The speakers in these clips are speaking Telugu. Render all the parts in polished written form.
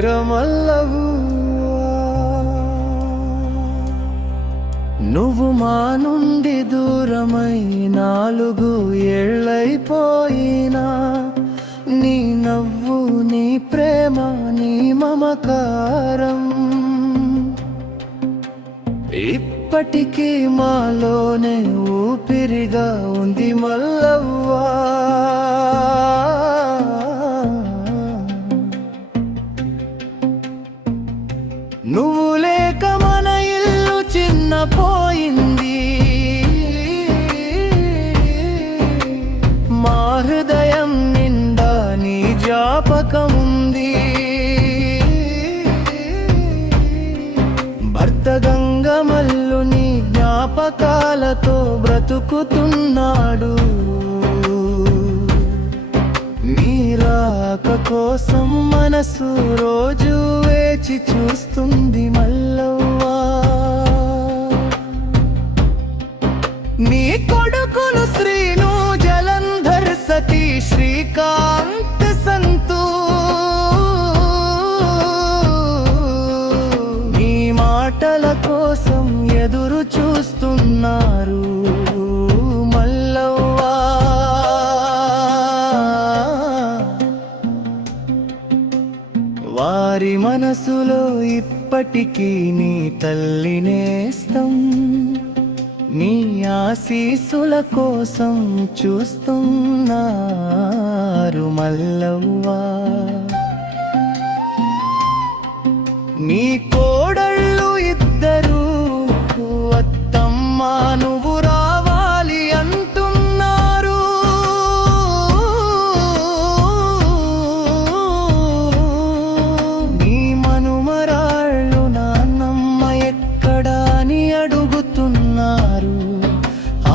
చేరమల్లవు. నువ్వు మా నుండి దూరమై 4 ఏళ్ళైపోయినా, నీ నవ్వు, నీ ప్రేమ, నీ మమకారం ఇప్పటికీ మాలోనే ఊపిరిగా ఉంది మల్లవ్వా. నువ్వు లేక మన ఇల్లు చిన్నపోయింది, మా హృదయం నిండా నీ జ్ఞాపకం ఉంది. భర్త గంగమల్లు నీ జ్ఞాపకాలతో బ్రతుకుతున్నాడు. నీ రాక కోసం మనసు రోజు వేచి చూస్తుంది మల్లవ్వా. నీ కొడుకులు శ్రీను, జలంధర్, సతీ, శ్రీకాంత్, సంతూ నీ మాటల కోసం ఎదురు చూస్తున్నారు మల్లవ్వా. వారి మనసులో ఇప్పటికీ నీ తల్లి నేస్తం, నీ ఆశీస్సుల కోసం చూస్తున్నారు మల్లవ్వా. నీ కోడళ్ళు ఇద్దరు అత్తమ్మ నువ్వు రావాలి అంటున్నారు. నీ మనుమరాళ్ళు నాన్నమ్మ ఎక్కడా అని అడుగుతున్నారు.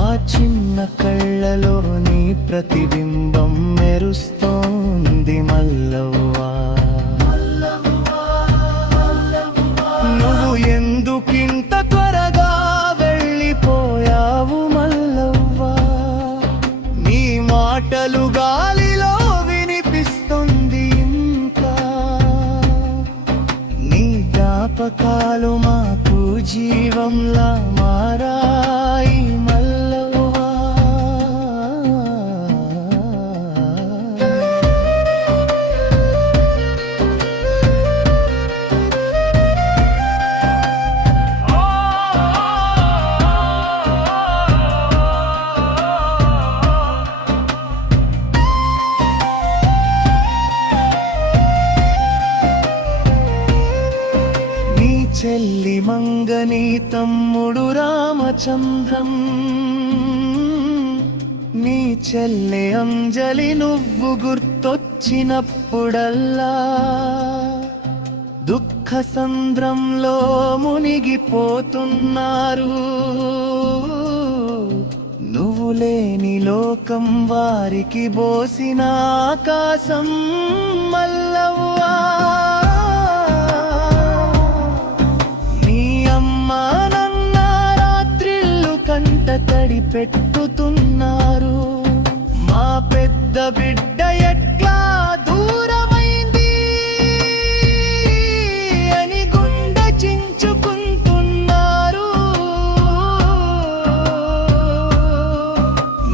ఆ చిన్న కళ్ళలో నీ ప్రతిబింబం మెరుస్తోంది మల్లవ్వా. నువ్వు ఎందుకింత త్వరగా వెళ్ళిపోయావు మల్లవ్వా. నీ మాటలు గాలిలో వినిపిస్తుంది ఇంకా. నీ జ్ఞాపకాలు మాకు జీవంలా మారాయి మల్లవ్వా. చెల్లి మంగని, తమ్ముడు రామచంద్రం, నీ చెల్లె అంజలి నువ్వు గుర్తొచ్చినప్పుడల్లా దుఃఖ సంద్రంలో మునిగిపోతున్నారు. నువ్వు లేని లోకం వారికి బోసిన ఆకాశం మల్లవ్వా. నాన్న రాత్రిళ్ళు కంట తడి పెట్టుతున్నారు. మా పెద్ద బిడ్డ ఎట్లా దూరమైంది అని గుండె చించుకుంటున్నారు.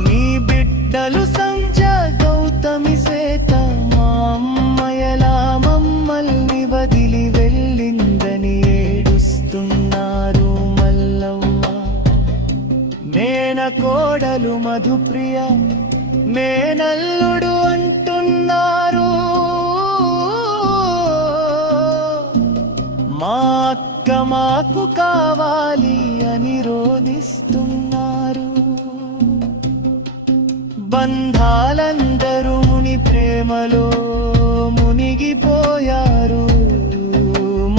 నీ బిడ్డలు సంజ, గౌతమి, శ్వేత, మా అమ్మయలా మమ్మల్ని వదిలి వెళ్ళిందని ఏడుస్తున్నారు మల్లవ్వా. కోడలు మధుప్రియ, మేనల్లుడు అంటున్నారు. మా అక్క మాకు కావాలి అని రోదిస్తున్నారు. బంధాలందరూ నీ ప్రేమలో మునిగిపోయారు.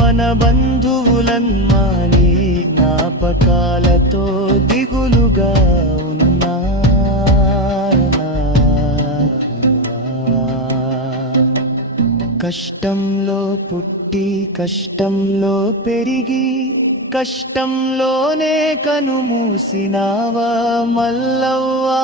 మన బంధువులన్నా నీ జ్ఞాపకాలతో దిగులుగా కష్టంలో పుట్టి కష్టంలో పెరిగి కష్టంలోనే కనుమూసినావా మల్లవ్వా.